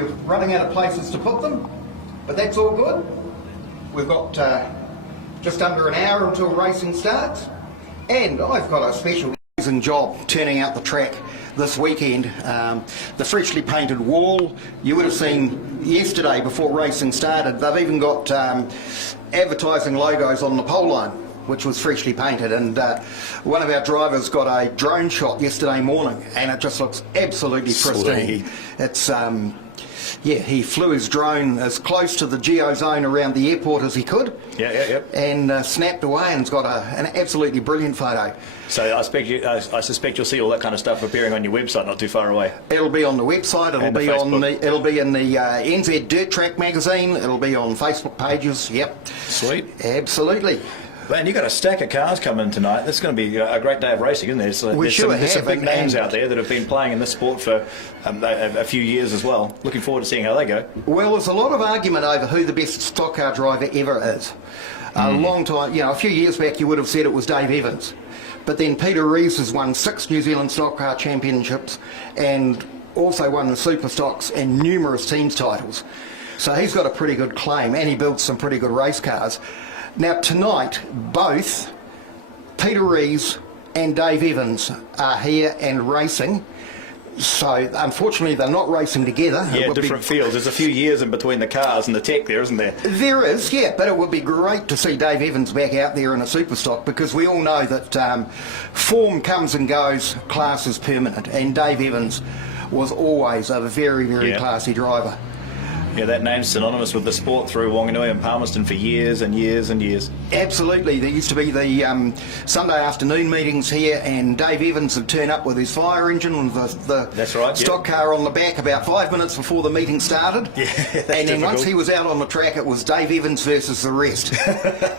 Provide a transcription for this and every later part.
we're running out of places to put them, but that's all good. We've got just under an hour until racing starts, and I've got a special job turning out the track this weekend. The freshly painted wall, you would have seen yesterday before racing started, they've even got advertising logos on the pole line, which was freshly painted, and one of our drivers got a drone shot yesterday morning and it just looks absolutely pristine. It's yeah, he flew his drone as close to the geo zone around the airport as he could, and snapped away, and it's got an absolutely brilliant photo. So I suspect you'll see all that kind of stuff appearing on your website not too far away. It'll be on the website. It'll be on the. It'll be in the NZ Dirt Track magazine. It'll be on Facebook pages. Yep. Sweet. Absolutely. Man, you've got a stack of cars coming tonight. This is going to be a great day of racing, isn't there? So there's some big names out there that have been playing in this sport for a few years as well. Looking forward to seeing how they go. Well, there's a lot of argument over who the best stock car driver ever is. A long time, a few years back you would have said it was Dave Evans. But then Peter Reeves has won 6 New Zealand Stock Car Championships and also won the Super Stocks and numerous teams titles. So he's got a pretty good claim, and he builds some pretty good race cars. Now tonight, both Peter Reeves and Dave Evans are here and racing. So unfortunately they're not racing together. Yeah, different fields. There's a few years in between the cars and the tech there, isn't there? There is, yeah, but it would be great to see Dave Evans back out there in a super stock, because we all know that form comes and goes, class is permanent, and Dave Evans was always a very, very classy driver. Yeah, that name's synonymous with the sport through Wanganui and Palmerston for years and years and years. Absolutely. There used to be the Sunday afternoon meetings here, and Dave Evans would turn up with his fire engine with the stock car on the back about 5 minutes before the meeting started. Yeah, and then once he was out on the track, it was Dave Evans versus the rest.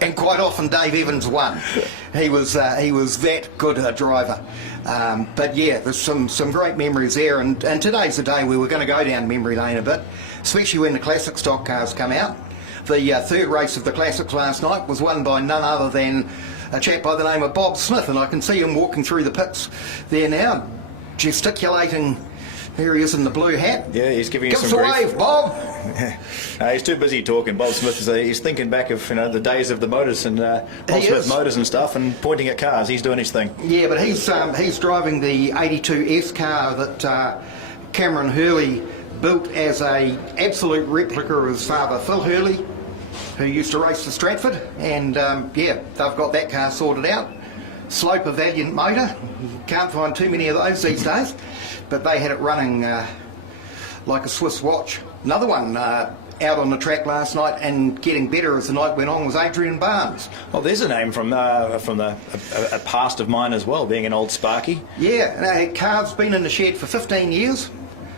And quite often Dave Evans won. He was that good a driver. But yeah, there's some great memories there, and today's the day where we're going to go down memory lane a bit, especially when the classic stock cars come out. The third race of the classics last night was won by none other than a chap by the name of Bob Smith, and I can see him walking through the pits there now, gesticulating. Here he is in the blue hat. Yeah, he's giving us some grief. Give us a wave, Bob! He's too busy talking. Bob Smith he's thinking back of the days of the motors and Bob Smith motors and stuff, and pointing at cars. He's doing his thing. Yeah, but he's driving the 82S car that Cameron Hurley built as a absolute replica of his father Phil Hurley, who used to race for Stratford, and yeah, they've got that car sorted out. Sloper Valiant motor, can't find too many of those these days, but they had it running like a Swiss watch. Another one out on the track last night and getting better as the night went on was Adrian Barnes. Well, there's a name from a past of mine as well, being an old Sparky. Yeah, car's been in the shed for 15 years.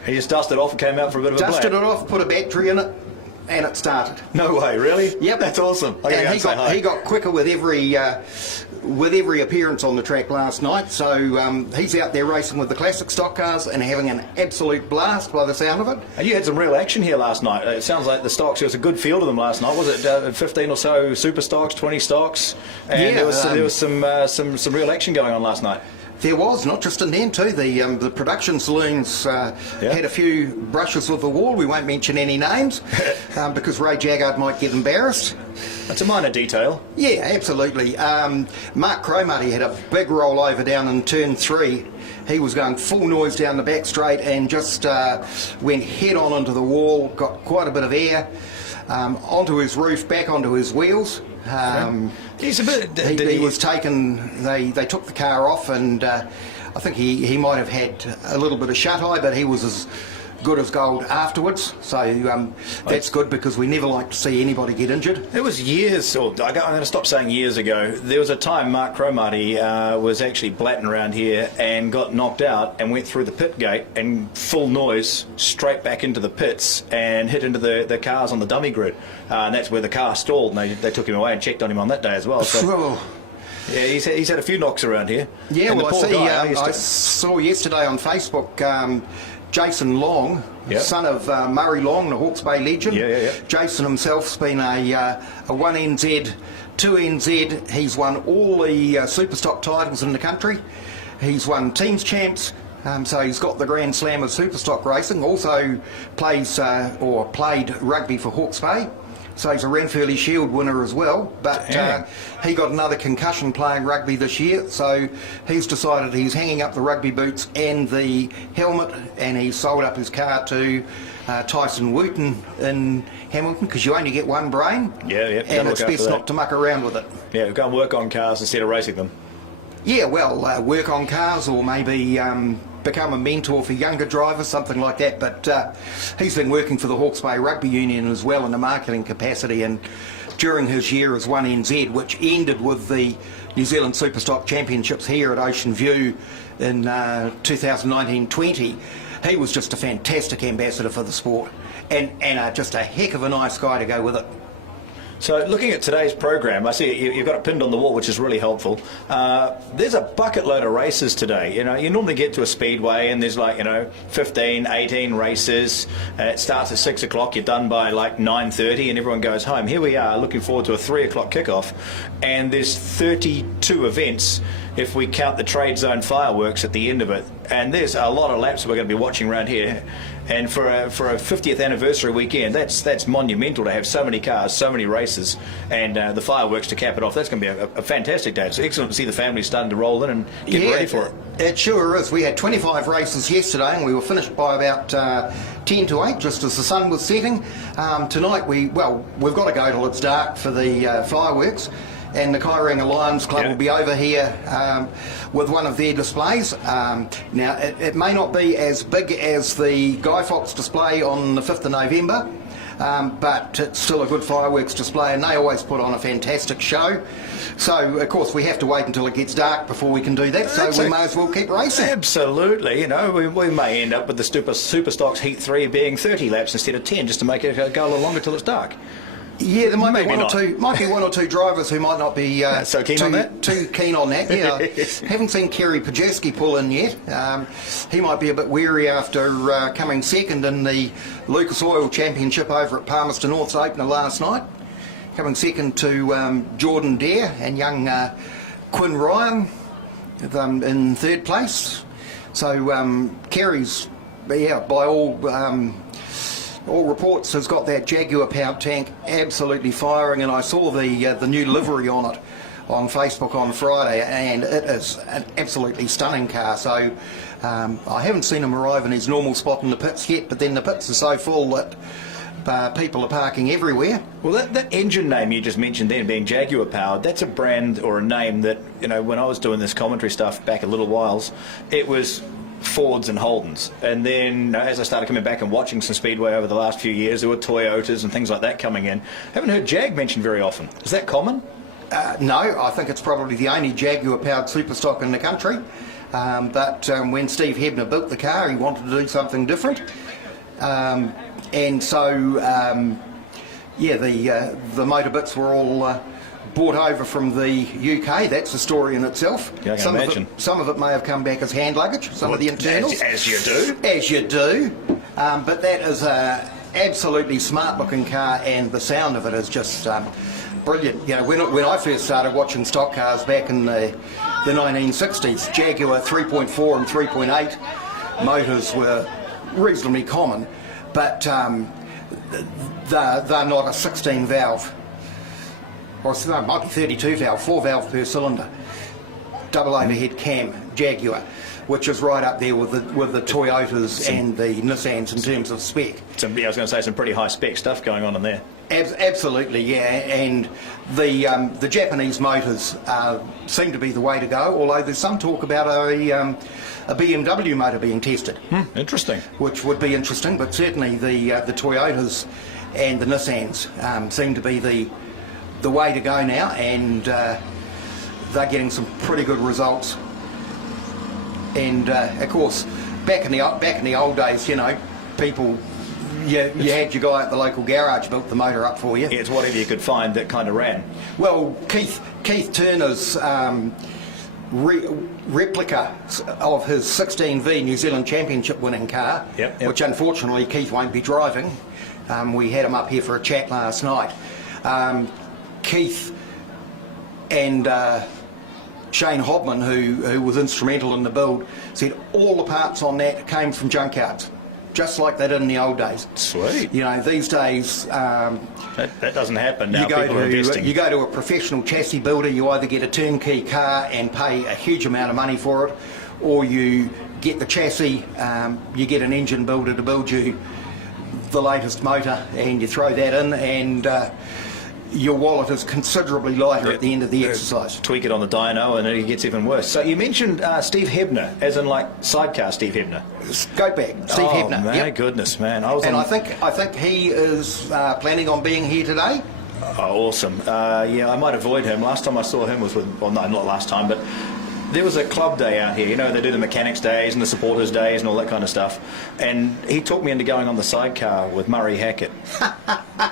He just dusted it off and came out for a bit of a Dusted it off, put a battery in it, and it started. No way, really? Yep. That's awesome. And he got quicker with every appearance on the track last night, so he's out there racing with the classic stock cars and having an absolute blast by the sound of it. And you had some real action here last night. It sounds like the stocks, there was a good field of them last night. Was it 15 or so super stocks, 20 stocks? And there was some real action going on last night. There was, not just in them too. The production saloons had a few brushes with the wall. We won't mention any names because Ray Jaggard might get embarrassed. That's a minor detail. Yeah, absolutely. Mark Cromartie had a big rollover down in turn 3. He was going full noise down the back straight and just went head on into the wall, got quite a bit of air, onto his roof, back onto his wheels. He's a bit. He was taken. They took the car off, and I think he might have had a little bit of shut eye, but he was as good as gold afterwards. So that's good, because we never like to see anybody get injured. It was years, or I'm going to stop saying years ago. There was a time Mark Cromartie was actually blatting around here and got knocked out and went through the pit gate and full noise straight back into the pits and hit into the cars on the dummy grid. And that's where the car stalled, and they took him away and checked on him on that day as well. So, yeah, he's had a few knocks around here. Yeah, and well, I saw yesterday on Facebook Jason Long, son of Murray Long, the Hawke's Bay legend. Jason himself's been a 1NZ, 2NZ. He's won all the super stock titles in the country. He's won teams champs, So he's got the Grand Slam of Superstock racing. Also plays or played rugby for Hawke's Bay. So he's a Ranfurly Shield winner as well, but he got another concussion playing rugby this year, so he's decided he's hanging up the rugby boots and the helmet, and he sold up his car to Tyson Wooten in Hamilton, because you only get one brain, and it's best not to muck around with it. Yeah, go and work on cars instead of racing them. Yeah, well, work on cars, or maybe become a mentor for younger drivers, something like that. But he's been working for the Hawke's Bay Rugby Union as well in a marketing capacity, and during his year as 1NZ, which ended with the New Zealand Superstock Championships here at Oceanview in 2019-20, he was just a fantastic ambassador for the sport, and just a heck of a nice guy to go with it. So looking at today's program, I see you've got it pinned on the wall, which is really helpful. There's a bucket load of races today. You know, you normally get to a speedway and there's 15, 18 races. It starts at 6 o'clock, you're done by 9:30 and everyone goes home. Here we are looking forward to a 3 o'clock kickoff, and there's 32 events if we count the trade zone fireworks at the end of it. And there's a lot of laps we're going to be watching around here. And for a 50th anniversary weekend, that's monumental to have so many cars, so many races, and the fireworks to cap it off. That's going to be a fantastic day. It's excellent to see the family starting to roll in and get ready for it. It sure is. We had 25 races yesterday, and we were finished by about 10 to 8, just as the sun was setting. Tonight, we've got to go till it's dark for the fireworks. And the Kairanga Lions Club will be over here with one of their displays. Now, it may not be as big as the Guy Fawkes display on the 5th of November, but it's still a good fireworks display, and they always put on a fantastic show. So, of course, we have to wait until it gets dark before we can do that, so we may as well keep racing. Absolutely. You know, we may end up with the Superstocks Heat 3 being 30 laps instead of 10, just to make it go a little longer till it's dark. Yeah, there might be one or two drivers who might not be so keen on that. Too keen on that. Yeah, haven't seen Kerry Pajeski pull in yet. He might be a bit weary after coming second in the Lucas Oil Championship over at Palmerston North's opener last night. Coming second to Jordan Dare and young Quinn Ryan in third place. So Kerry's, by all reports, has got that Jaguar powered tank absolutely firing, and I saw the new livery on it on Facebook on Friday, and it is an absolutely stunning car. So I haven't seen him arrive in his normal spot in the pits yet, but then the pits are so full that people are parking everywhere. Well, that engine name you just mentioned then, being Jaguar powered, that's a brand or a name that, when I was doing this commentary stuff back a little whiles, it was Fords and Holdens, and then as I started coming back and watching some speedway over the last few years, there were Toyotas and things like that coming in. Haven't heard Jag mentioned very often. Is that common? No, I think it's probably the only Jaguar powered superstock in the country, but when Steve Hebner built the car, he wanted to do something different, and so the motor bits were all brought over from the UK. That's a story in itself. Yeah, I can imagine. Some of it may have come back as hand luggage, some of the internals. As you do. As you do. But that is a absolutely smart looking car, and the sound of it is just brilliant. When I first started watching stock cars back in the 1960s, Jaguar 3.4 and 3.8 motors were reasonably common, but they're not a 16 valve. Or it might be 32 valve, 4 valve per cylinder, double overhead cam Jaguar, which is right up there with the Toyotas and the Nissans in terms of spec. I was going to say some pretty high spec stuff going on in there. Absolutely, yeah, and the Japanese motors seem to be the way to go. Although there's some talk about a BMW motor being tested. Interesting. Which would be interesting, but certainly the Toyotas and the Nissans seem to be the way to go now, and they're getting some pretty good results. And of course, back in the old days, people, you had your guy at the local garage built the motor up for you. Yeah, it's whatever you could find that kind of ran. Well, Keith Turner's replica of his 16V New Zealand Championship winning car, which unfortunately Keith won't be driving. We had him up here for a chat last night. Keith and Shane Hobman, who was instrumental in the build, said all the parts on that came from junkyards, just like they did in the old days. Sweet. You know, these days that doesn't happen now. you go People are investing. you go to a professional chassis builder. You either get a turnkey car and pay a huge amount of money for it, or you get the chassis. You get an engine builder to build you the latest motor, and you throw that in, and your wallet is considerably lighter at the end of the exercise. Tweak it on the dyno and it gets even worse. So you mentioned Steve Hebner, as in like Sidecar Steve Hebner. Goatbag, Steve Hebner. My yep. goodness, man. I think he is planning on being here today. Oh, awesome. Yeah, I might avoid him. Last time I saw him was with, well, no, not last time, but there was a club day out here. You know, they do the mechanics days and the supporters days and all that kind of stuff. And he talked me into going on the Sidecar with Murray Hackett.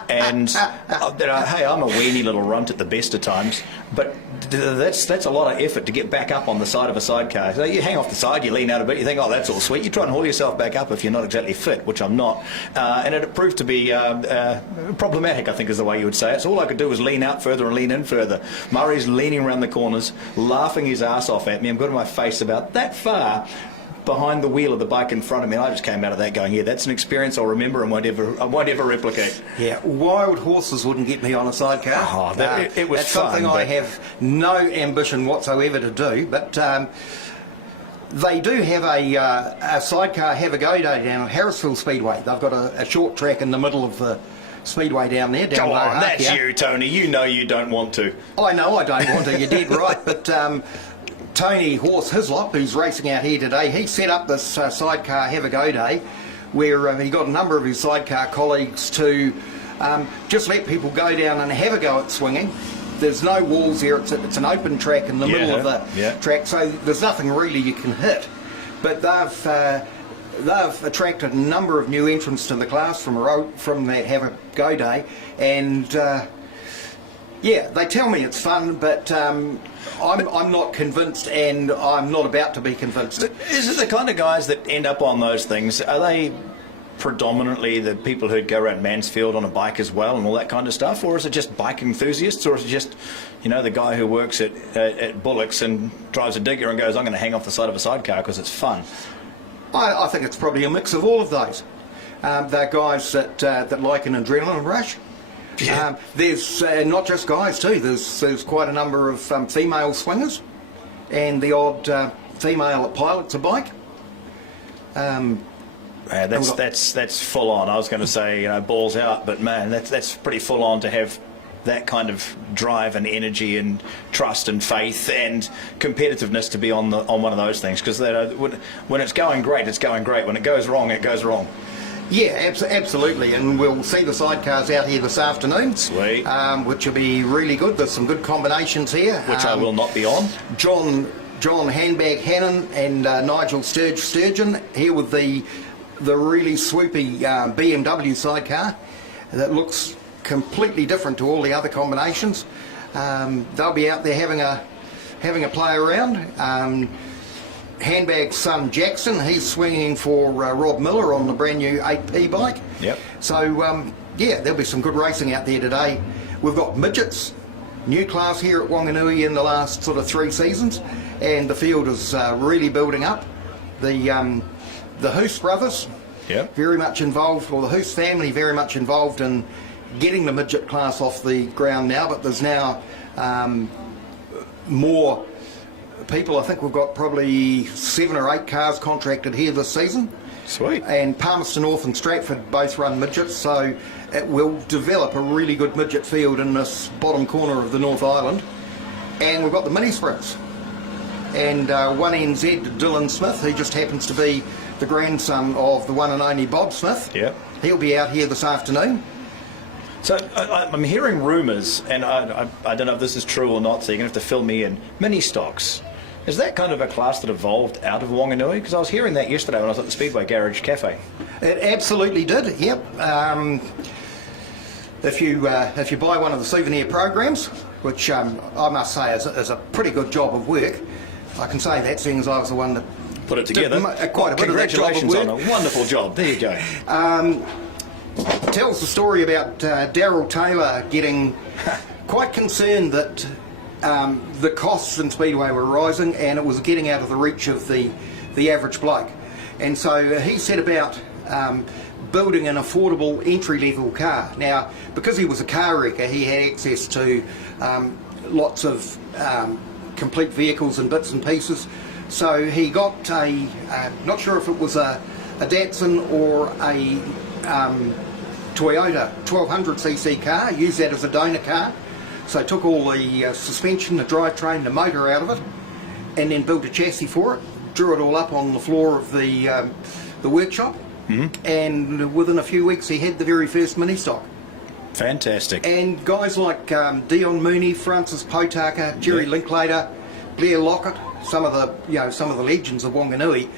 And hey, I'm a weenie little runt at the best of times, but that's a lot of effort to get back up on the side of a sidecar. So you hang off the side, you lean out a bit, you think, oh, that's all sweet. You try and haul yourself back up if you're not exactly fit, which I'm not. And it proved to be problematic, I think is the way you would say it. So all I could do was lean out further and lean in further. Murray's leaning around the corners, laughing his ass off at me. I'm got my face about that far behind the wheel of the bike in front of me. I just came out of that going, yeah, that's an experience I'll remember and I won't ever replicate. Yeah, wild horses wouldn't get me on a sidecar. Oh, it was that's fun, something I have no ambition whatsoever to do, but they do have a sidecar have-a-go day down at Harrisville Speedway. They've got a short track in the middle of the speedway down there. Come on, that's you, Tony. You know you don't want to. I know I don't want to, you're dead right, but Tony Horse Hislop, who's racing out here today, he set up this sidecar have-a-go day where he got a number of his sidecar colleagues to just let people go down and have a go at swinging. There's no walls here, it's an open track in the middle of the track, so there's nothing really you can hit. But they've attracted a number of new entrants to the class from that have-a-go day, and yeah, they tell me it's fun, but I'm not convinced, and I'm not about to be convinced. Is it the kind of guys that end up on those things? Are they predominantly the people who'd go around Mansfield on a bike as well and all that kind of stuff, or is it just bike enthusiasts, or is it just, you know, the guy who works at Bullocks and drives a digger and goes, I'm going to hang off the side of a sidecar because it's fun? I think it's probably a mix of all of those. They're guys that like an adrenaline rush. Yeah. There's not just guys too. There's quite a number of female swingers, and the odd female that pilots a bike. That's full on. I was going to say, you know, balls out, but man, that's pretty full on to have that kind of drive and energy and trust and faith and competitiveness to be on one of those things. Because when it's going great, it's going great. When it goes wrong, it goes wrong. Yeah, absolutely, and we'll see the sidecars out here this afternoon. Sweet. Which will be really good. There's some good combinations here. Which I will not be on. John Handbag Hannon and Nigel Sturgeon here with the really swoopy BMW sidecar that looks completely different to all the other combinations. They'll be out there having a play around. Handbag's son Jackson, he's swinging for Rob Miller on the brand new 8P bike. Yep. So yeah, there'll be some good racing out there today. We've got Midgets, new class here at Wanganui in the last sort of 3 seasons, and the field is really building up. The Hoos brothers, yep, very much involved, or the Hoos family very much involved in getting the midget class off the ground now, but there's now more people. I think we've got probably 7 or 8 cars contracted here this season. Sweet. And Palmerston North and Stratford both run midgets, so it will develop a really good midget field in this bottom corner of the North Island. And we've got the mini sprints. And 1NZ Dylan Smith, he just happens to be the grandson of the one and only Bob Smith. Yep. He'll be out here this afternoon. So I'm hearing rumours, and I don't know if this is true or not, so you're going to have to fill me in. Mini stocks. Is that kind of a class that evolved out of Wanganui? Because I was hearing that yesterday when I was at the Speedway Garage Cafe. It absolutely did, yep. If you buy one of the souvenir programs, which I must say is a pretty good job of work, I can say that, seeing as I was the one that put it together. Quite a bit of that job of work. Congratulations on a wonderful job. There you go. Tells the story about Daryl Taylor getting quite concerned that the costs in Speedway were rising, and it was getting out of the reach of the average bloke. And so he set about building an affordable entry-level car. Now, because he was a car wrecker, he had access to lots of complete vehicles and bits and pieces. So he got a, not sure if it was a Datsun or a Toyota 1200cc car, used that as a donor car. So took all the suspension, the drivetrain, the motor out of it, and then built a chassis for it, drew it all up on the floor of the workshop, and within a few weeks he had the very first mini stock. Fantastic. And guys like Dion Mooney, Francis Potaka, Jerry Linklater, Blair Lockett, some of the legends of Wanganui,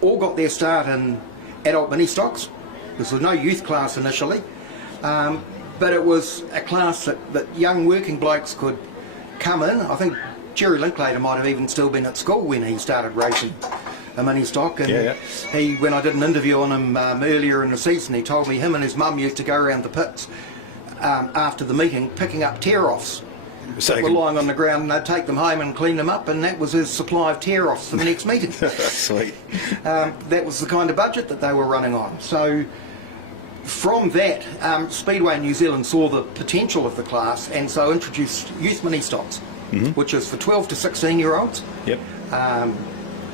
all got their start in adult mini stocks. There was no youth class initially, but it was a class that young working blokes could come in. I think Jerry Linklater might have even still been at school when he started racing a mini stock, and he, when I did an interview on him earlier in the season, he told me him and his mum used to go around the pits after the meeting picking up tear-offs that were lying on the ground, and they'd take them home and clean them up, and that was his supply of tear-offs for the next meeting. Sweet. That was the kind of budget that they were running on. So from that, Speedway New Zealand saw the potential of the class, and so introduced youth mini stocks, which is for 12 to 16 year olds. Yep.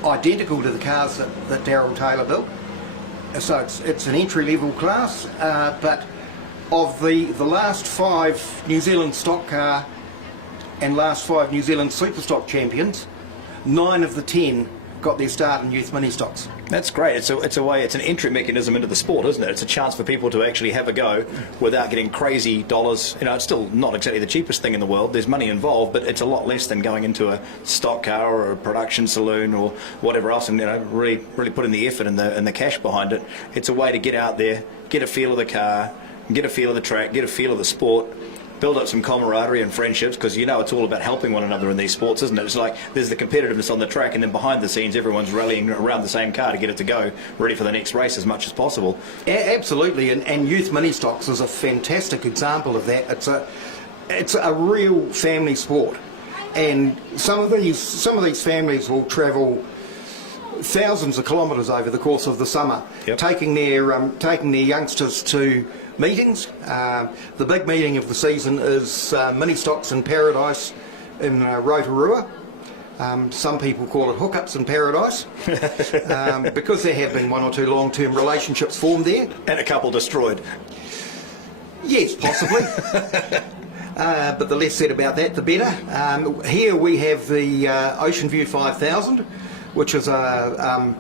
Identical to the cars that Darryl Taylor built. So it's an entry-level class, but of the last 5 New Zealand stock car and last 5 New Zealand super stock champions, 9 of the 10 got their start in youth mini stocks. That's great. It's an entry mechanism into the sport, isn't it? It's a chance for people to actually have a go without getting crazy dollars. You know, it's still not exactly the cheapest thing in the world. There's money involved, but it's a lot less than going into a stock car or a production saloon or whatever else, and really putting the effort and the cash behind it. It's a way to get out there, get a feel of the car, get a feel of the track, get a feel of the sport, build up some camaraderie and friendships, because it's all about helping one another in these sports, isn't it? It's like there's the competitiveness on the track, and then behind the scenes everyone's rallying around the same car to get it to go ready for the next race as much as possible. Absolutely, and youth mini stocks is a fantastic example of that. It's a real family sport, and some of these families will travel thousands of kilometres over the course of the summer, taking their youngsters to meetings. The big meeting of the season is mini stocks in Paradise in Rotorua. Some people call it hookups in Paradise because there have been 1 or 2 long-term relationships formed there. And a couple destroyed. Yes, possibly. But the less said about that, the better. Here we have the Oceanview 5000, which is a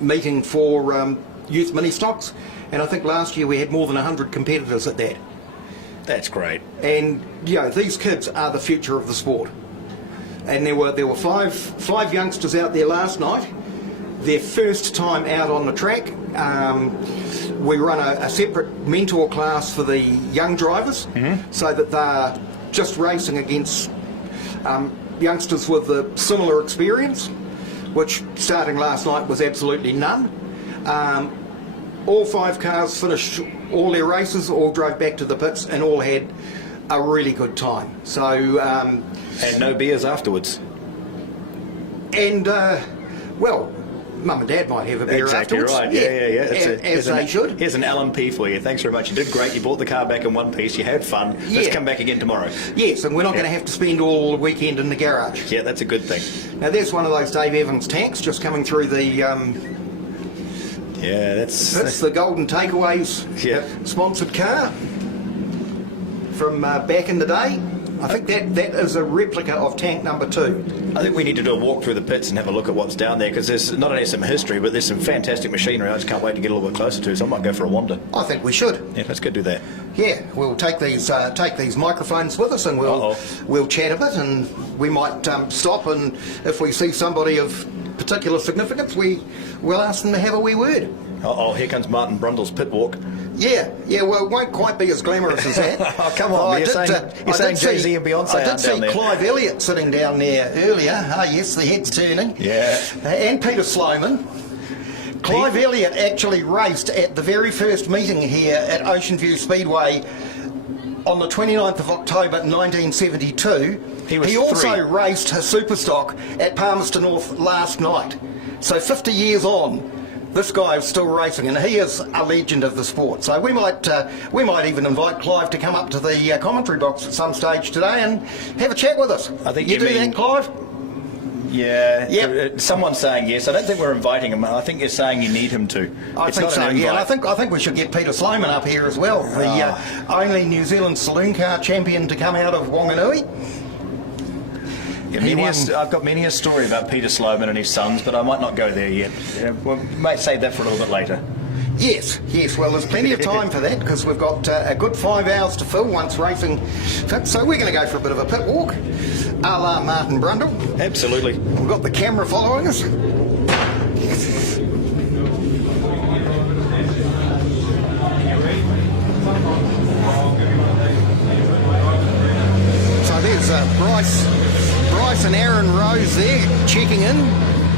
meeting for youth mini stocks, and I think last year we had more than 100 competitors at that. That's great. And these kids are the future of the sport. And there were five youngsters out there last night. Their first time out on the track. We run a separate mentor class for the young drivers, so that they're just racing against youngsters with a similar experience, which starting last night was absolutely none. All 5 cars finished all their races, all drove back to the pits, and all had a really good time. So and no beers afterwards. And well, Mum and Dad might have a beer afterwards. Right. Yeah. As they should. Here's an LMP for you. Thanks very much. You did great. You bought the car back in one piece. You had fun. Let's come back again tomorrow. Yes, and we're not going to have to spend all weekend in the garage. Yeah, that's a good thing. Now there's one of those Dave Evans tanks just coming through the. That's the Golden Takeaways sponsored car from back in the day. I think that is a replica of tank number 2. I think we need to do a walk through the pits and have a look at what's down there, because there's not only some history, but there's some fantastic machinery I just can't wait to get a little bit closer to, so I might go for a wander. I think we should. Yeah, let's go do that. Yeah, we'll take these microphones with us, and we'll chat a bit, and we might stop, and if we see somebody of particular significance, we'll ask them to have a wee word. Here comes Martin Brundle's pit walk. Yeah, well, it won't quite be as glamorous as that. Oh, come on, you're saying Jay-Z and Beyonce I did see Clive Elliott sitting down there earlier. Ah, yes, the head's turning. Yeah. And Peter Sloman. Clive Elliott actually raced at the very first meeting here at Oceanview Speedway on the 29th of October 1972. He also 3. raced a Superstock at Palmerston North last night. So 50 years on, this guy is still racing, and he is a legend of the sport. So we might even invite Clive to come up to the commentary box at some stage today and have a chat with us. I think you do mean, that, Clive? Yeah. Yep. Someone's saying yes. I don't think we're inviting him. I think you're saying you need him to. I think so. Yeah, and I think we should get Peter Sloman up here as well, the only New Zealand saloon car champion to come out of Wanganui. I've got many a story about Peter Sloman and his sons, but I might not go there yet. We might save that for a little bit later. Yes. Well, there's plenty of time for that because we've got a good 5 hours to fill once racing fits. So we're going to go for a bit of a pit walk, a la Martin Brundle. Absolutely. We've got the camera following us. So there's Bryce and Aaron Rose there checking in.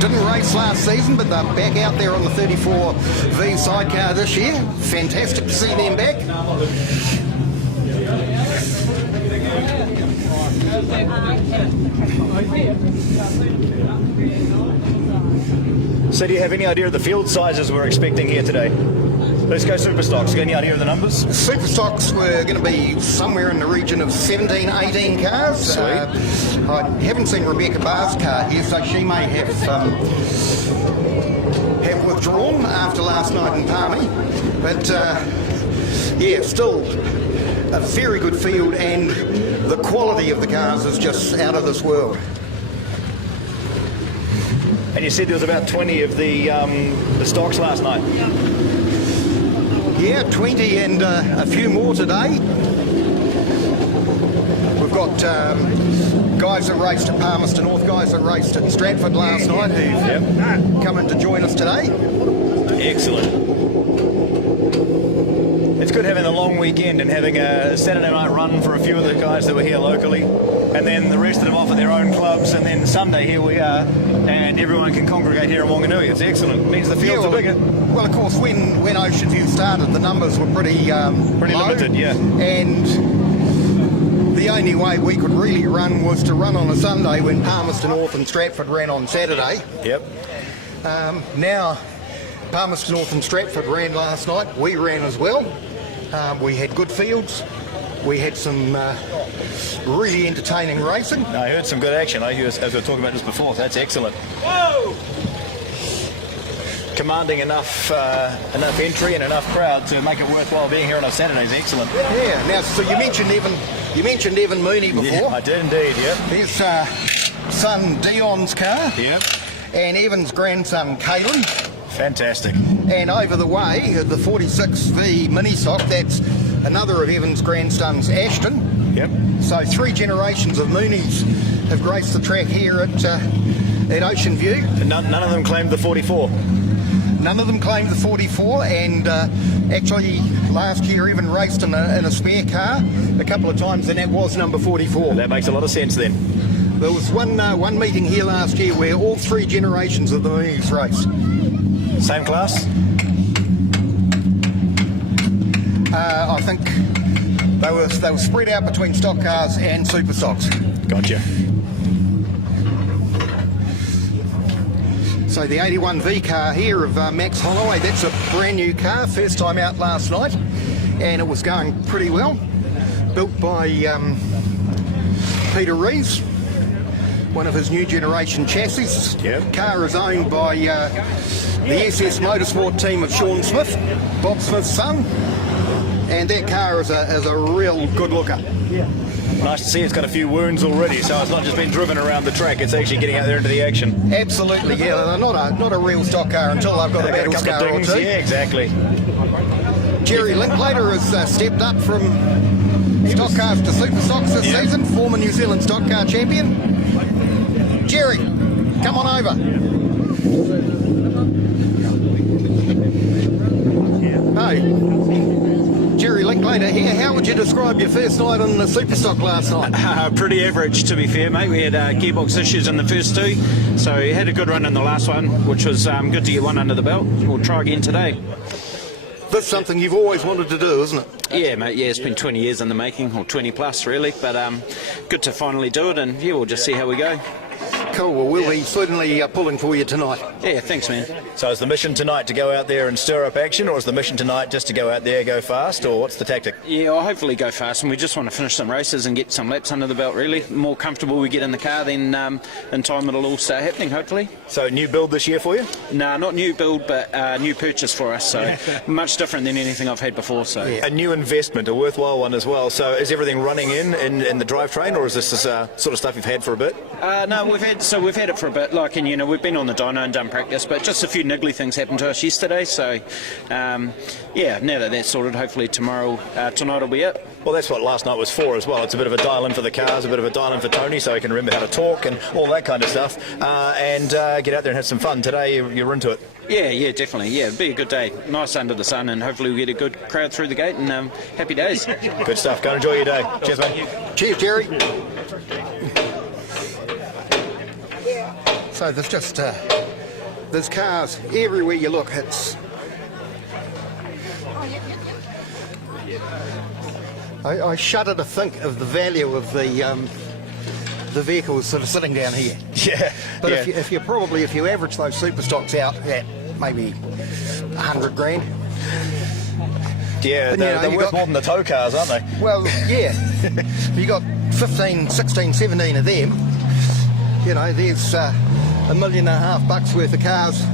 Didn't race last season, but they're back out there on the 34V Sidecar this year. Fantastic to see them back. So do you have any idea of the field sizes we're expecting here today? Let's go Superstocks. Got any idea of the numbers? Superstocks were going to be somewhere in the region of 17, 18 cars. Sweet. I haven't seen Rebecca Barr's car here, so she may have withdrawn after last night in Palmy. But yeah, still a very good field, and the quality of the cars is just out of this world. And you said there was about 20 of the stocks last night. Yeah, 20 and a few more today. We've got guys that raced at Palmerston North, guys that raced at Stratford last night who've come in to join us today. Excellent. It's good having a long weekend and having a Saturday night run for a few of the guys that were here locally, and then the rest of them off at their own clubs, and then Sunday here we are, and everyone can congregate here in Wanganui. It's excellent. It means the fields are bigger. Well, of course, when Oceanview started, the numbers were pretty low, limited, yeah. And the only way we could really run was to run on a Sunday when Palmerston North and Stratford ran on Saturday. Yep. Now, Palmerston North and Stratford ran last night. We ran as well. We had good fields. We had some really entertaining racing. I heard some good action. As we were talking about this before. That's excellent. Whoa! Commanding enough entry and enough crowd to make it worthwhile being here on a Saturday is excellent. Yeah. Now, so you mentioned Evan Mooney before. Yeah, I did indeed. Yep. His son Dion's car. Yep. And Evan's grandson Caelan. Fantastic. And over the way, the 46V mini stock, that's another of Evan's grandsons, Ashton. Yep. So 3 generations of Moonies have graced the track here at Oceanview. And none of them claimed the 44. None of them claimed the 44, and actually last year Evan raced in a spare car a couple of times, and that was number 44. That makes a lot of sense then. There was one meeting here last year where all 3 generations of the Moonies raced. Same class? I think they were spread out between stock cars and super stocks. Gotcha. So the 81V car here of Max Holloway, that's a brand new car, first time out last night, and it was going pretty well. Built by Peter Reeves, one of his new generation chassis. Yep. Car is owned by the SS Motorsport team of Sean Smith, Bob Smith's son, and that car is a real good looker. Nice to see it's got a few wounds already, so it's not just been driven around the track, it's actually getting out there into the action. Absolutely, yeah. They're not a real stock car until I've got a battle scar or two. Yeah, exactly. Jerry Linklater has stepped up from stock cars to super stocks this season, former New Zealand stock car champion. Jerry, come on over. Hey, Jerry Linklater here. How would you describe your first night on the Superstock last night? Pretty average, to be fair, mate. We had gearbox issues in the first 2, so we had a good run in the last one, which was good to get one under the belt. We'll try again today. That's something you've always wanted to do, isn't it? Yeah, mate, yeah, it's been 20 years in the making, or 20 plus really, but good to finally do it, and yeah, we'll just see how we go. Cool, well, we'll be certainly pulling for you tonight. Yeah, thanks, man. So is the mission tonight to go out there and stir up action, or is the mission tonight just to go out there, go fast, or what's the tactic? Yeah, I'll hopefully go fast, and we just want to finish some races and get some laps under the belt, really. The more comfortable we get in the car, then in time it'll all start happening, hopefully. So new build this year for you? Nah, not new build, but new purchase for us, so much different than anything I've had before. So A new investment, a worthwhile one as well. So is everything running in the drivetrain, or is this sort of stuff you've had for a bit? No, we've had it for a bit, like, and you know, we've been on the dyno and done practice, but just a few niggly things happened to us yesterday, so yeah, now that that's sorted, hopefully tonight will be it. Well, that's what last night was for as well. It's a bit of a dial-in for the cars, a bit of a dial-in for Tony, so he can remember how to talk and all that kind of stuff, and get out there and have some fun. Today you're into it. Yeah, definitely. Yeah, it'll be a good day. Nice under the sun, and hopefully we get a good crowd through the gate, and happy days. Good stuff. Go and enjoy your day. Cheers, mate. Cheers, Jerry. So there's just there's cars everywhere you look. It's I shudder to think of the value of the vehicles that are sitting down here. Yeah. But yeah. if you average those super stocks out at maybe 100 grand. Yeah, And, they're you worth got- more than the tow cars, aren't they? Well, yeah. You got 15, 16, 17 of them. You know, there's $1.5 million worth of cars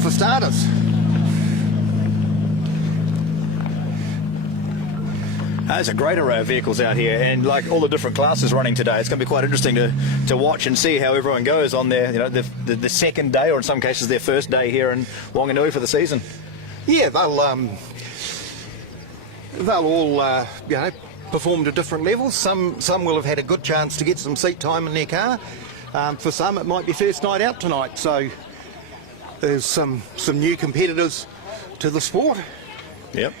for starters. There's a great array of vehicles out here, and like all the different classes running today, it's going to be quite interesting to watch and see how everyone goes on their, you know, the second day, or in some cases their first day here in Wanganui for the season. Yeah, they'll all you know, perform to different levels. Some will have had a good chance to get some seat time in their car. For some, it might be first night out tonight. So there's some new competitors to the sport. Yep.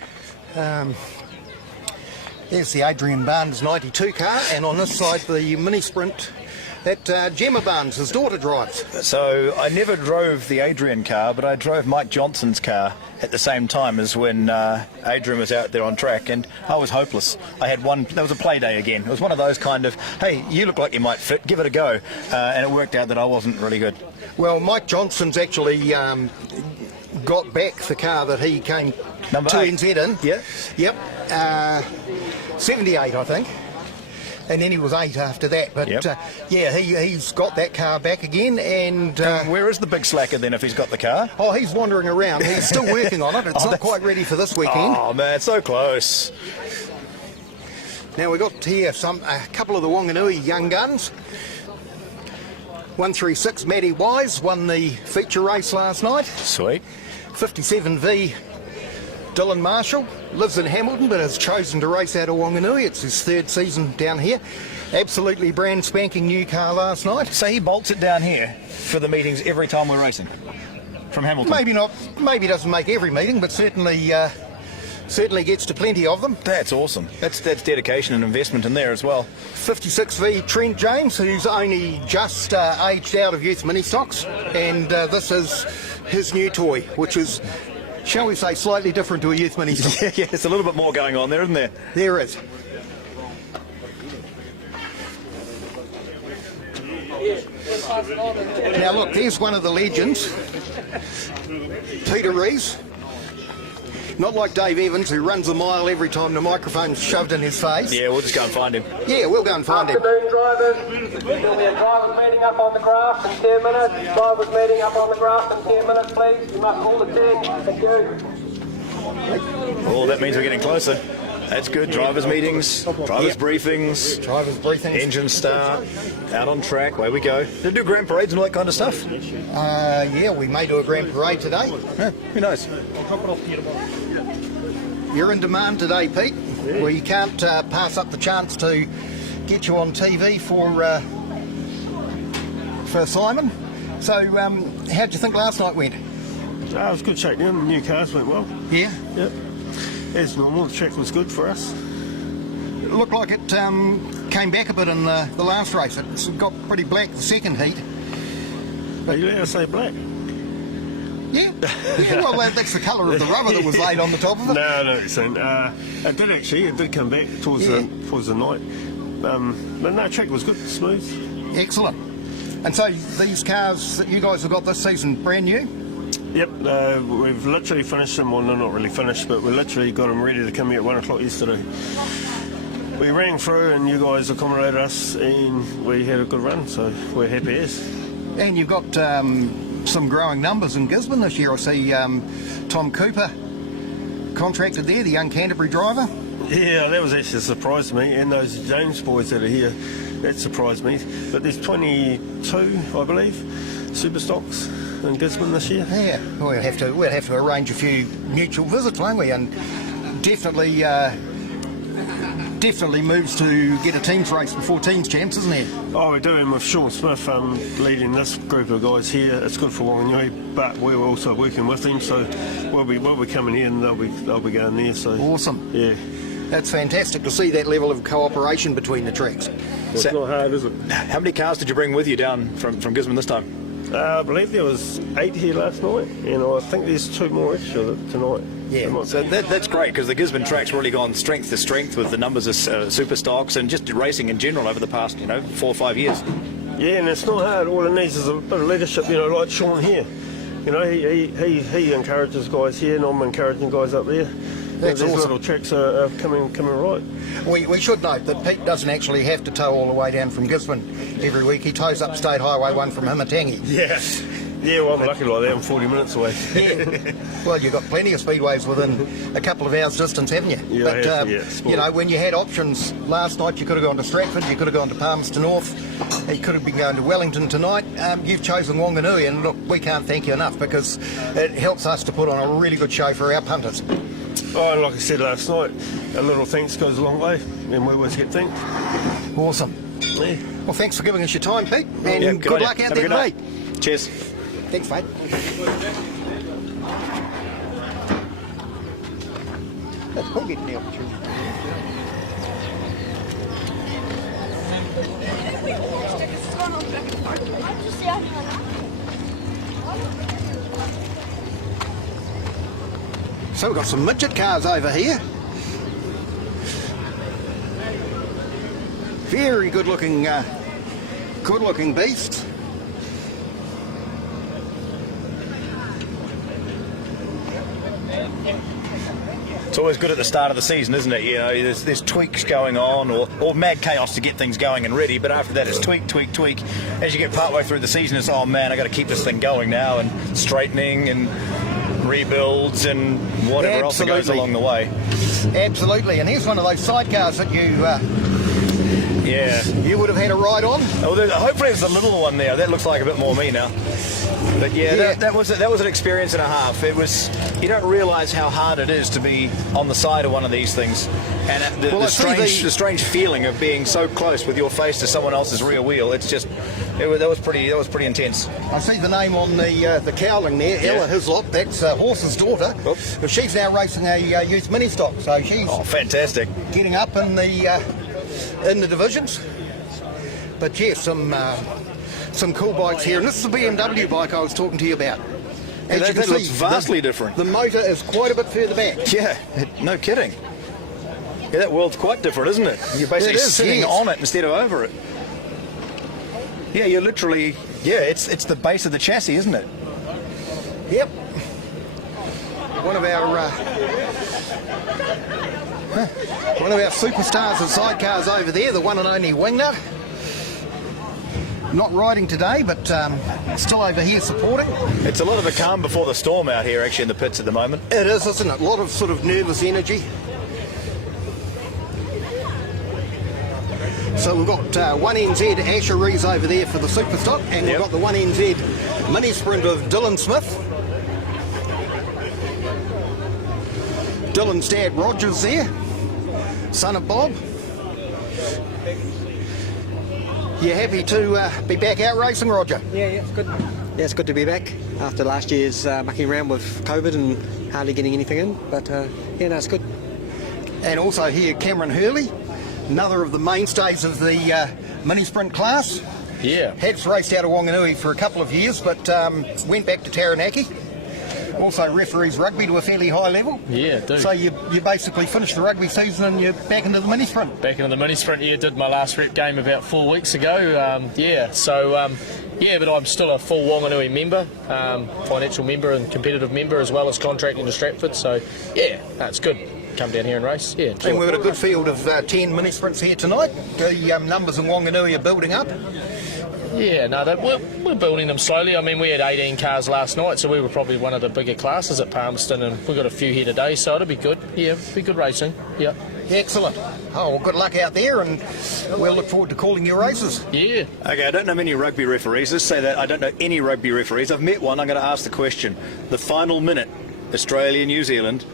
There's the Adrian Barnes 92 car, and on this side the mini sprint that Gemma Barnes, his daughter, drives. So I never drove the Adrian car, but I drove Mike Johnson's car at the same time as when Adrian was out there on track, and I was hopeless. I had there was a play day again. It was one of those kind of, hey, you look like you might fit, give it a go, and it worked out that I wasn't really good. Well, Mike Johnson's actually got back the car that he came Number to 8. NZ in. Yeah. Yep. 78, I think. And then he was 8 after that. But Yep. yeah, he's got that car back again. And Where is the big slacker then if he's got the car? oh, he's wandering around. He's still working on it. It's not quite ready for this weekend. Oh man, so close. Now we've got here a couple of the Wanganui young guns. 136 Maddie Wise won the feature race last night. Sweet. 57V Dylan Marshall lives in Hamilton but has chosen to race out of Wanganui. It's his third season down here. Absolutely brand spanking new car last night. So he bolts it down here for the meetings every time we're racing from Hamilton. Maybe not, maybe doesn't make every meeting, but certainly gets to plenty of them. That's awesome. That's dedication and investment in there as well. 56V Trent James, who's only just aged out of youth mini stocks, and this is his new toy, which is, shall we say, slightly different to a youth mini stock. Yeah, it's a little bit more going on there, isn't there? There is. Now look, there's one of the legends, Peter Reeves. Not like Dave Evans, who runs a mile every time the microphone's shoved in his face. Yeah, we'll just go and find him. Yeah, we'll go and find him. Afternoon, drivers. There'll be a drivers meeting up on the grass in 10 minutes. Drivers meeting up on the grass in 10 minutes, please. You must all attend. Thank you. Oh, that means we're getting closer. That's good. Drivers' meetings, drivers' briefings, Drivers' briefings. engine start, out on track, away we go. They do grand parades and all that kind of stuff. Yeah, we may do a grand parade today. Yeah, who knows? You're in demand today, Pete. We can't pass up the chance to get you on TV for Simon. So, how'd you think last night went? It was good shakedown. The new cars went well. Yeah. Yep. As normal, the track was good for us. It looked like it came back a bit in the last race. It got pretty black the second heat. Are you allowed to say black? Yeah? Yeah, well, that's the colour of the rubber that was laid on the top of it. No, it's it did actually. It did come back towards the night. But no, track was good, smooth. Excellent. And so these cars that you guys have got this season, brand new? Yep, we've literally finished them. Well, no, not really finished, but we literally got them ready to come here at 1 o'clock yesterday. We rang through and you guys accommodated us and we had a good run, so we're happy as. And you've got some growing numbers in Gisborne this year. I see Tom Cooper contracted there, the young Canterbury driver. Yeah, that was actually a surprise to me, and those James boys that are here, that surprised me. But there's 22, I believe, super stocks in Gisborne this year. Yeah, we'll have to arrange a few mutual visits, won't we? And definitely moves to get a teams race before teams champs, isn't it? Oh, we're doing with Sean Smith leading this group of guys here. It's good for Wanganui, but we're also working with him, so we'll be coming here and they'll be going there. So awesome. Yeah. That's fantastic to see that level of cooperation between the tracks. It's not hard, is it? How many cars did you bring with you down from Gisborne this time? I believe there was 8 here last night, and I think there's 2 more extra tonight. Yeah, so that's great because the Gisborne track's really gone strength to strength with the numbers of super stocks and just racing in general over the past 4 or 5 years. Yeah, and it's not hard. All it needs is a bit of leadership, like Sean here. He encourages guys here, and I'm encouraging guys up there. That's these awesome. little tracks are coming right. We should note that Pete doesn't actually have to tow all the way down from Gisborne every week. He tows up State Highway 1 from Himatangi. Yeah. Yeah, well, I'm lucky like that. I'm 40 minutes away. Yeah. Well, you've got plenty of speedways within a couple of hours' distance, haven't you? Yeah, but, when you had options last night, you could have gone to Stratford, you could have gone to Palmerston North, you could have been going to Wellington tonight. You've chosen Wanganui, and look, we can't thank you enough because it helps us to put on a really good show for our punters. Oh, and like I said last night, a little thanks goes a long way, and we always get thanked. Awesome. Yeah. Well, thanks for giving us your time, Pete, and good luck out there today. Cheers. Thanks, mate. We'll get the opportunity. So we've got some midget cars over here. Very good looking beasts. It's always good at the start of the season, isn't it? There's tweaks going on or mad chaos to get things going and ready, but after that it's tweak, tweak, tweak. As you get partway through the season, it's, oh man, I got to keep this thing going now, and straightening and rebuilds and whatever else that goes along the way. Absolutely, and here's one of those sidecars that you would have had a ride on. Oh, hopefully there's a little one there. That looks like a bit more me now. But that was an experience and a half. It was, you don't realise how hard it is to be on the side of one of these things, and the strange feeling of being so close with your face to someone else's rear wheel. It's just, that was pretty intense. I see the name on the cowling there, Ella Hislop. That's Horse's daughter. Oops. But she's now racing a youth mini stock, so she's fantastic. Getting up in the divisions. But yes, some cool bikes here, and this is the BMW bike I was talking to you about. As you can see, looks vastly different. The motor is quite a bit further back. Yeah, no kidding. Yeah, that world's quite different, isn't it? You're basically sitting on it instead of over it. Yeah, you're literally, it's the base of the chassis, isn't it? Yep. One of our superstars of sidecars over there, the one and only Wingnut. Not riding today, but still over here supporting. It's a lot of the calm before the storm out here, actually, in the pits at the moment. It is, isn't it? A lot of sort of nervous energy. So we've got 1NZ Asher Reeves over there for the super stock, and we've got the 1NZ mini sprint of Dylan Smith. Dylan's dad Roger's there, son of Bob. You happy to be back out racing, Roger? Yeah, it's good. Yeah, it's good to be back after last year's mucking around with COVID and hardly getting anything in. But it's good. And also here, Cameron Hurley, another of the mainstays of the mini sprint class. Yeah. Has raced out of Wanganui for a couple of years, but went back to Taranaki. also referees rugby to a fairly high level. Yeah, do. So you basically finish the rugby season and you're back into the mini sprint. Back into the mini sprint, yeah, did my last rep game about 4 weeks ago. But I'm still a full Wanganui member, financial member and competitive member, as well as contracting to Stratford. So, yeah, that's good. Come down here and race. Yeah, enjoy And we've it. got a good field of 10 mini sprints here tonight. The numbers in Wanganui are building up. Yeah, no, we're building them slowly. I mean, we had 18 cars last night, so we were probably one of the bigger classes at Palmerston, and we've got a few here today, so it'll be good. Yeah, be good racing. Yeah. Excellent. Oh, well, good luck out there, and we'll look forward to calling your races. Yeah. Okay, I don't know many rugby referees. Let's say that I don't know any rugby referees. I've met one. I'm going to ask the question. The final minute, Australia, New Zealand,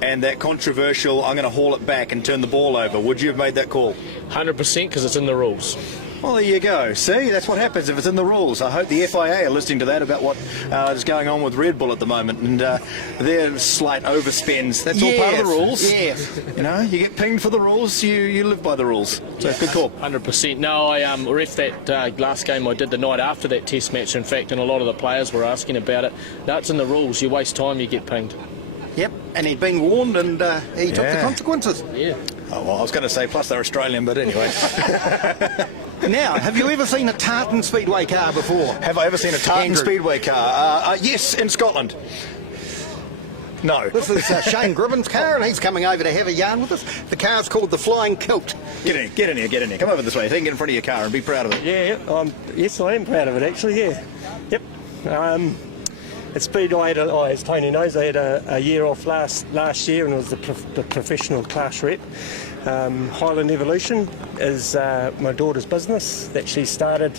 and that controversial, I'm going to haul it back and turn the ball over. Would you have made that call? 100% because it's in the rules. Well, there you go. See, that's what happens if it's in the rules. I hope the FIA are listening to that about what is going on with Red Bull at the moment, and their slight overspends. That's all part of the rules. Yes. You know, you get pinged for the rules, you live by the rules. So good call. 100%. No, I ref that last game I did the night after that test match, in fact, and a lot of the players were asking about it. No, it's in the rules. You waste time, you get pinged. Yep, and he'd been warned, and he took the consequences. Yeah. Oh, well, I was going to say, plus they're Australian, but anyway. Now, have you ever seen a tartan speedway car before? Have I ever seen a tartan Andrew? speedway car? Yes, in Scotland. No. This is Shane Gribben's car, and he's coming over to have a yarn with us. The car's called the Flying Kilt. Get in here. Come over this way. You can get in front of your car and be proud of it. Yeah, yes, I am proud of it, actually, yeah. Yep. At Speedway, as Tony knows, I had a year off last year and was the professional class rep. Highland Evolution is my daughter's business that she started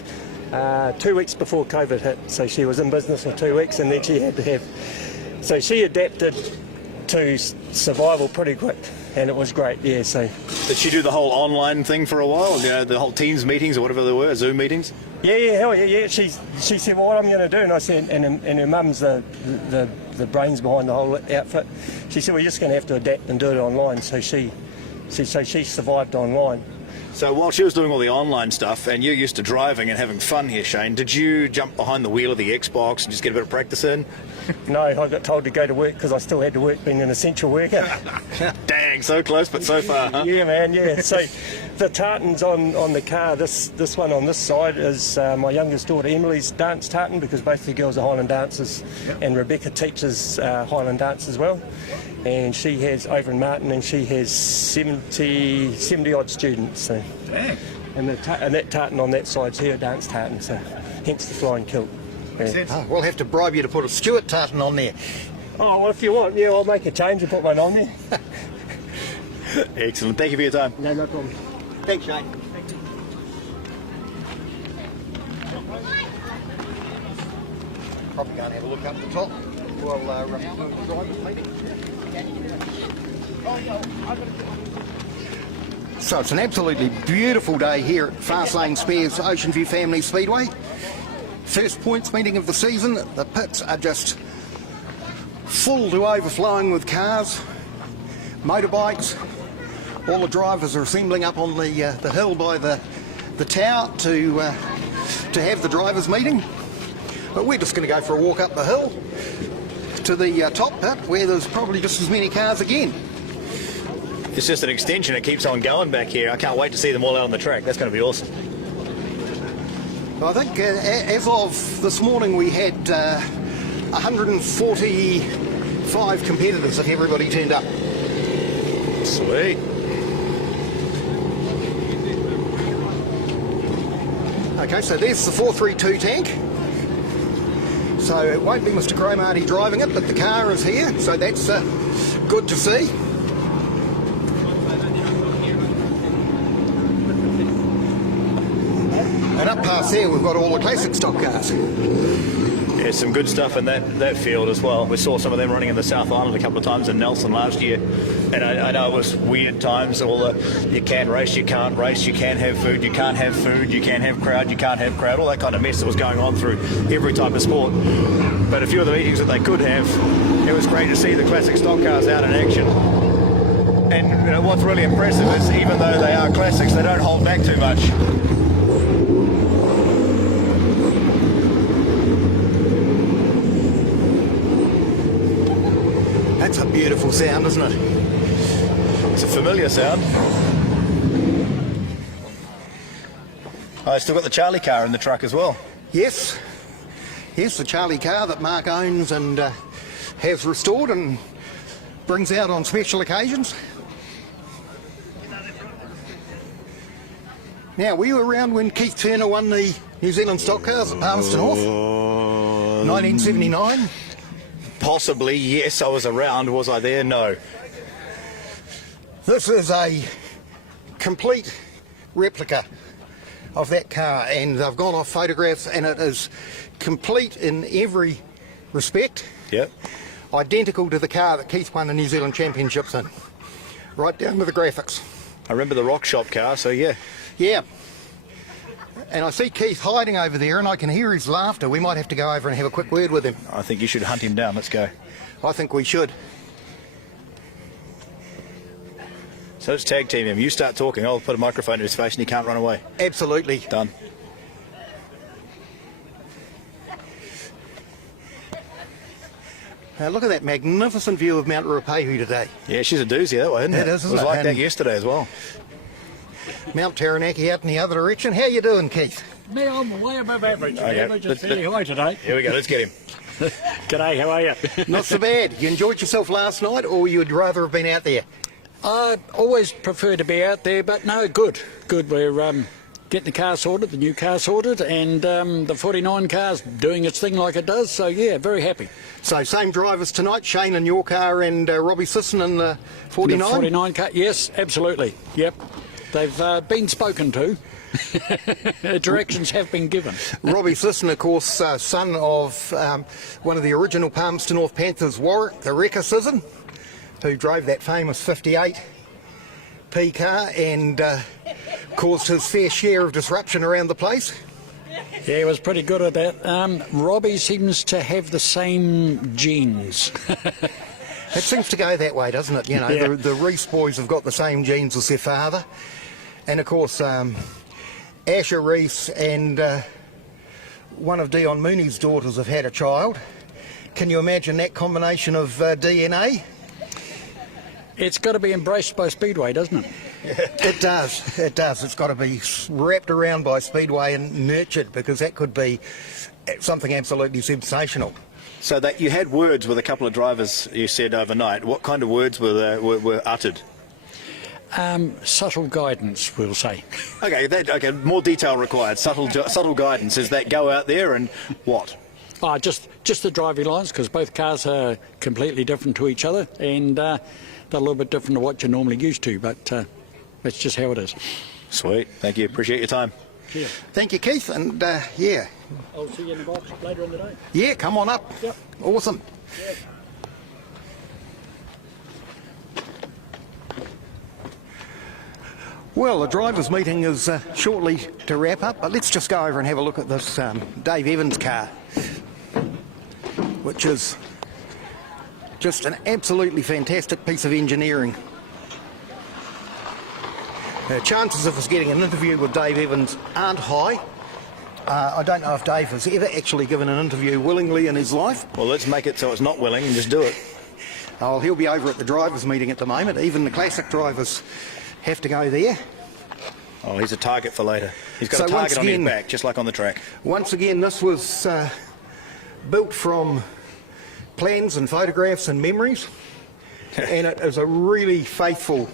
2 weeks before COVID hit. So she was in business for 2 weeks, and then she had to have... So she adapted to survival pretty quick, and it was great, yeah. So Did she do the whole online thing for a while? You know, the whole Teams meetings or whatever they were, Zoom meetings? Yeah, hell yeah. She said, well, what I'm going to do, and I said, and her mum's the brains behind the whole outfit. She said, we're just going to have to adapt and do it online. So she survived online. So while she was doing all the online stuff, and you're used to driving and having fun here, Shane, did you jump behind the wheel of the Xbox and just get a bit of practice in? No, I got told to go to work because I still had to work, being an essential worker. Dang, so close but so far, huh? Yeah, man, yeah. So the tartans on the car, this one on this side is my youngest daughter Emily's dance tartan, because both the girls are Highland dancers, and Rebecca teaches Highland dance as well. And she has, over in Martin, and she has 70 odd students. So. Dang. And that tartan on that side's her dance tartan, so hence the Flying Kilt. Yeah. Oh, we'll have to bribe you to put a Stuart tartan on there. Oh, well, if you want, yeah, I'll make a change and put one on there. Excellent. Thank you for your time. No problem. Thanks, Shane. Probably go and have a look up the top. We'll run the drivers meeting. So it's an absolutely beautiful day here at Fastlane Spares Oceanview Family Speedway. First points meeting of the season. The pits are just full to overflowing with cars, motorbikes. All the drivers are assembling up on the hill by the tower to have the drivers meeting. But we're just going to go for a walk up the hill to the top pit, where there's probably just as many cars again. It's just an extension. It keeps on going back here. I can't wait to see them all out on the track. That's going to be awesome. I think as of this morning we had 145 competitors if everybody turned up. Sweet. Okay, so there's the 432 tank. So it won't be Mr. Cromarty driving it, but the car is here, so that's good to see. And up past there we've got all the classic stock cars. Yeah, some good stuff in that field as well. We saw some of them running in the South Island a couple of times in Nelson last year. And I know it was weird times, you can race, you can't race, you can have food, you can't have food, you can have crowd, you can't have crowd, all that kind of mess that was going on through every type of sport. But a few of the meetings that they could have, it was great to see the classic stock cars out in action. And you know, what's really impressive is even though they are classics, they don't hold back too much. That's a beautiful sound, isn't it? It's a familiar sound. I still got the Charlie car in the truck as well. Yes. Yes, the Charlie car that Mark owns and has restored and brings out on special occasions. Now, were you around when Keith Turner won the New Zealand stock cars at Palmerston North? 1979? Possibly, yes, I was around. Was I there? No. This is a complete replica of that car, and they've gone off photographs, and it is complete in every respect. Yep. Identical to the car that Keith won the New Zealand Championships in. Right down to the graphics. I remember the Rock Shop car, so yeah. Yeah. And I see Keith hiding over there, and I can hear his laughter. We might have to go over and have a quick word with him. I think you should hunt him down. Let's go. I think we should. So let's tag team him. You start talking, I'll put a microphone in his face and he can't run away. Absolutely. Done. Now look at that magnificent view of Mount Ruapehu today. Yeah, she's a doozy that way, isn't it? It is, isn't it was it? like And that yesterday as well. Mount Taranaki out in the other direction. How you doing, Keith? Me, I'm way above average. Okay. Average is fairly high today. Here we go, let's get him. G'day, how are you? Not so bad. You enjoyed yourself last night, or you'd rather have been out there? I always prefer to be out there, but no, good. Good, we're getting the car sorted, the new car sorted, and the 49 car's doing its thing like it does, so yeah, very happy. So same drivers tonight, Shane in your car and Robbie Sisson in the 49? The 49 car, yes, absolutely, yep. They've been spoken to. Directions have been given. Robbie Sisson, of course, son of one of the original Palmerston North Panthers, Warwick, the Wrecker Sisson, who drove that famous 58 P car and caused his fair share of disruption around the place. Yeah, he was pretty good at that. Robbie seems to have the same genes. It seems to go that way, doesn't it? You know, Yeah. the Reeves boys have got the same genes as their father. And of course, Asher Reeves and one of Dion Mooney's daughters have had a child. Can you imagine that combination of DNA? It's got to be embraced by Speedway, doesn't it? It does, it does. It's got to be wrapped around by Speedway and nurtured, because that could be something absolutely sensational. So that you had words with a couple of drivers, you said, overnight. What kind of words were uttered? Subtle guidance, we'll say. Okay, more detail required. Subtle guidance. Is that go out there and what? Just the driving lines, because both cars are completely different to each other, and they're a little bit different to what you're normally used to, but that's just how it is. Sweet. Thank you. Appreciate your time. Cheers. Thank you, Keith, and yeah. I'll see you in the box later in the day. Yeah, come on up. Yep. Awesome. Yeah. Well, the drivers' meeting is shortly to wrap up, but let's just go over and have a look at this Dave Evans car, which is just an absolutely fantastic piece of engineering. Chances of us getting an interview with Dave Evans aren't high. I don't know if Dave has ever actually given an interview willingly in his life. Well, let's make it so it's not willing and just do it. Oh, he'll be over at the drivers' meeting at the moment. Even the classic drivers have to go there. Oh, he's a target for later. He's got So a target once on his again- back, just like on the track. Once again, this was built from plans and photographs and memories, and it is a really faithful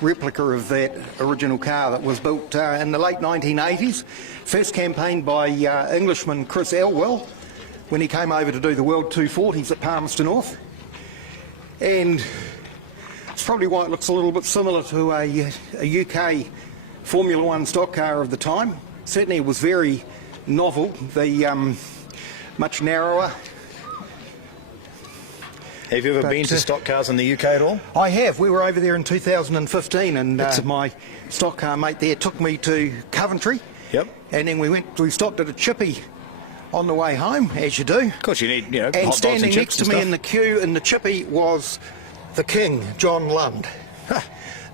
replica of that original car that was built in the late 1980s. First campaigned by Englishman Chris Elwell when he came over to do the World 240s at Palmerston North. And it's probably why it looks a little bit similar to a UK Formula One stock car of the time. Certainly it was very novel, the much narrower. Have you ever But, been to stock cars in the UK at all? I have. We were over there in 2015, and my stock car mate there took me to Coventry. Yep. And then we stopped at a chippy on the way home, as you do. Of course, you need, hot And dogs standing and next chips to me and in the queue in the chippy was the King, John Lund.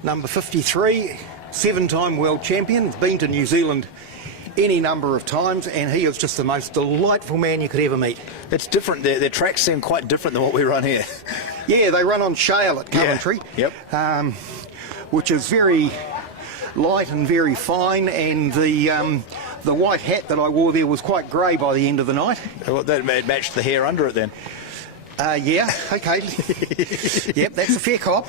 Number 53, 7-time world champion, been to New Zealand any number of times, and he is just the most delightful man you could ever meet. It's different. Their tracks seem quite different than what we run here. Yeah, they run on shale at Coventry, Yep. which is very light and very fine, and the white hat that I wore there was quite grey by the end of the night. Well, that matched the hair under it then. Yeah, okay. Yep, that's a fair cop.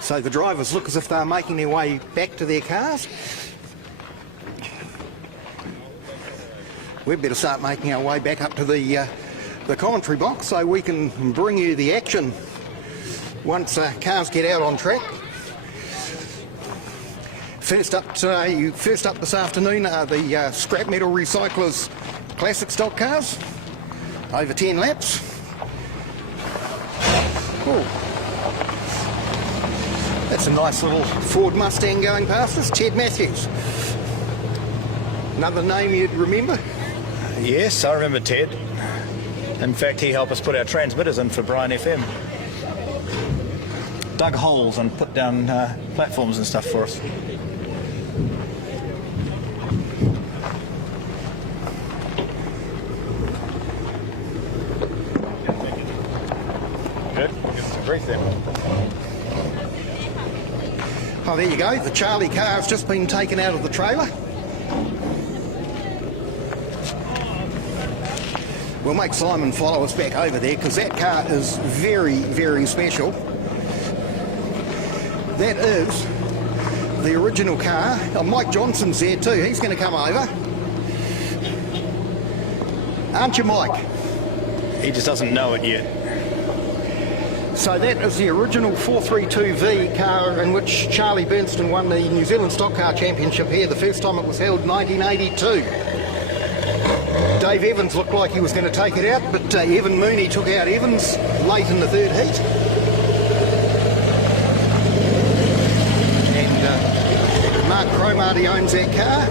So the drivers look as if they're making their way back to their cars. We'd better start making our way back up to the commentary box so we can bring you the action once cars get out on track. First up this afternoon are the scrap metal recyclers classic stock cars, over 10 laps. Oh, that's a nice little Ford Mustang going past us, Ted Matthews. Another name you'd remember? Yes, I remember Ted. In fact, he helped us put our transmitters in for Brian FM. Dug holes and put down platforms and stuff for us. Good. Get some grief then. Oh, there you go. The Charlie car's just been taken out of the trailer. We'll make Simon follow us back over there because that car is very, very special. That is the original car. Oh, Mike Johnson's there too. He's going to come over. Aren't you, Mike? He just doesn't know it yet. So that is the original 432V car in which Charlie Bernstein won the New Zealand Stock Car Championship here. The first time it was held, 1982. Dave Evans looked like he was going to take it out, but Evan Mooney took out Evans late in the third heat. And Mark Cromartie owns that car,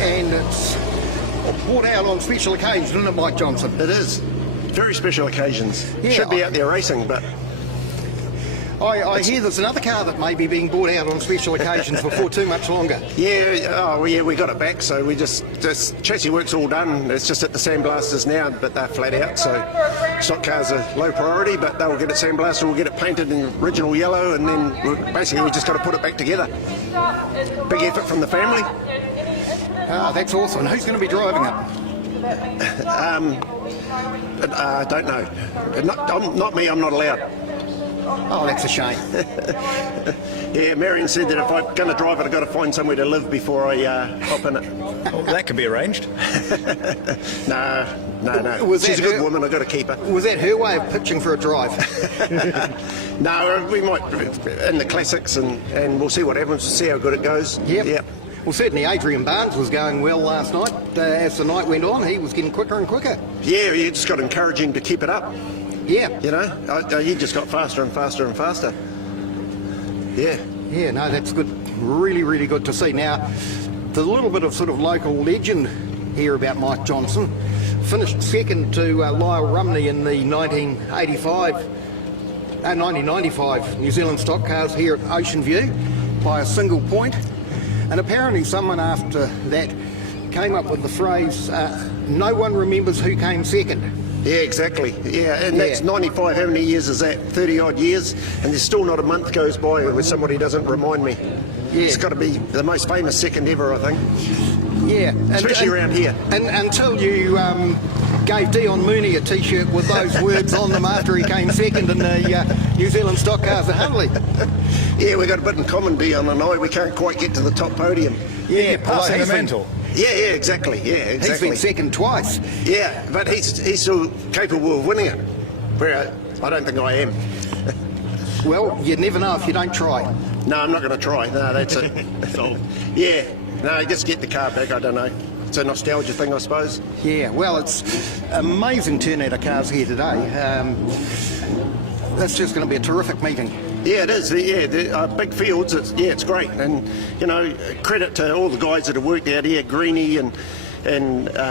and it's brought out on special occasions, isn't it, Mike Johnson? It is. Very special occasions. Yeah, Should be out there racing, but... I hear there's another car that may be being brought out on special occasions before too much longer. Yeah, we got it back, so we just chassis work's all done. It's just at the sandblasters now, but they're flat out, so stock cars are low priority, but they'll get it sandblasted, we'll get it painted in original yellow, and then basically we just got to put it back together. Big effort from the family. That's awesome. Who's going to be driving it? I don't know. Not me, I'm not allowed. Oh, that's a shame. Yeah, Marion said that if I'm going to drive it, I've got to find somewhere to live before I hop in it. Well, that could be arranged. No. She's a good woman, I've got to keep her. Was that her way of pitching for a drive? No, we might in the classics and we'll see what happens, see how good it goes. Yep. Well, certainly Adrian Barnes was going well last night. As the night went on, he was getting quicker and quicker. Yeah, you just got to encourage him to keep it up. Yeah. You know, he just got faster and faster and faster. Yeah. Yeah, no, that's good. Really, really good to see. Now, there's a little bit of sort of local legend here about Mike Johnson. Finished second to Lyle Rumney in the 1995 New Zealand Stock Cars here at Oceanview by a single point. And apparently someone after that came up with the phrase, no one remembers who came second. Yeah, exactly. Yeah, and that's 95. How many years is that? 30 odd years, and there's still not a month goes by where somebody doesn't remind me. Yeah. It's got to be the most famous second ever, I think. Yeah. Especially around here. And until you gave Dion Mooney a T-shirt with those words on them after he came second in the New Zealand Stock Cars at Hunley. Yeah, we've got a bit in common, Dion and I. We can't quite get to the top podium. Yeah, passing the mantle. Yeah, exactly. Yeah, exactly. He's been second twice. Yeah, but he's still capable of winning it, where I don't think I am. Well, you never know if you don't try. No, I'm not going to try. No, that's it. Yeah, no, just get the car back, I don't know. It's a nostalgia thing, I suppose. Yeah, well, it's amazing turnout of cars here today. That's just going to be a terrific meeting. Yeah, it is. Yeah, big fields. It's great, and you know, credit to all the guys that have worked out here, Greenie and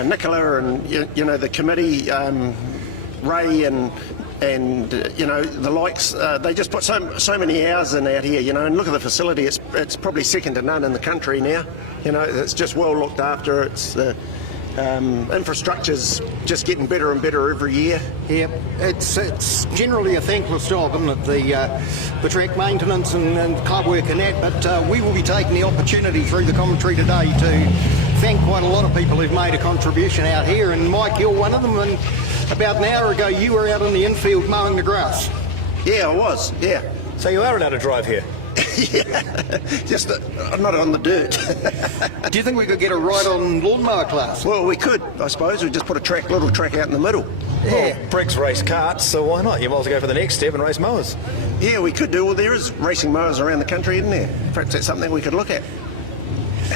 Nicola, and you know the committee, Ray and And you know, the likes, they just put so many hours in out here, you know, and look at the facility, it's probably second to none in the country now. You know, it's just well looked after. It's infrastructure's just getting better and better every year. Yeah, it's generally a thankless job, isn't it? The track maintenance and club work and that, but we will be taking the opportunity through the commentary today to thank quite a lot of people who've made a contribution out here, and Mike, you're one of them, and about an hour ago you were out in the infield mowing the grass. Yeah, I was, yeah. So you are allowed to drive here? Yeah, just I'm not on the dirt. Do you think we could get a ride-on lawnmower class? Well, we could, I suppose. We just put a little track out in the middle. Yeah. Well, Briggs race karts, so why not? You might as well go for the next step and race mowers. Yeah, we could do. Well, there is racing mowers around the country, isn't there? Perhaps that's something we could look at.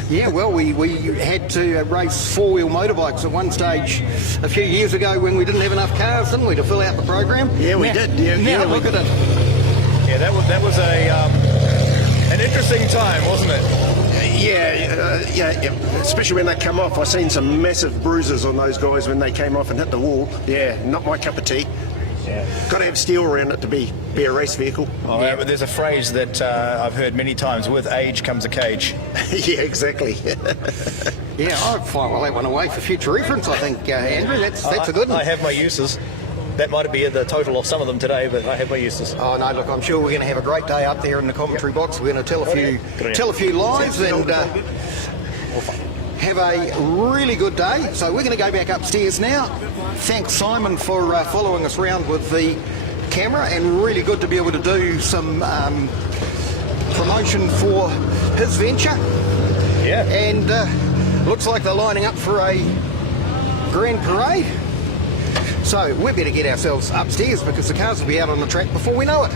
Yeah, well, we had to race four-wheel motorbikes at one stage a few years ago when we didn't have enough cars, didn't we, to fill out the program? Yeah, we did. Now look at it. Yeah, that was an interesting time, wasn't it? Yeah, especially when they come off. I've seen some massive bruises on those guys when they came off and hit the wall. Yeah, not my cup of tea. Yeah. Got to have steel around it to be a race vehicle. Oh, yeah, but there's a phrase that I've heard many times: with age comes a cage. Yeah, exactly. Yeah, I'd file that one away for future reference, I think, Andrew. That's a good one. I have my uses. That might be the total of some of them today, but I have my uses. Oh no, look, I'm sure we're going to have a great day up there in the commentary box. We're going to tell a few lies and have a really good day. So we're going to go back upstairs now. Thanks, Simon, for following us around with the camera, and really good to be able to do some promotion for his venture. Yeah. And looks like they're lining up for a grand parade. So we better get ourselves upstairs because the cars will be out on the track before we know it.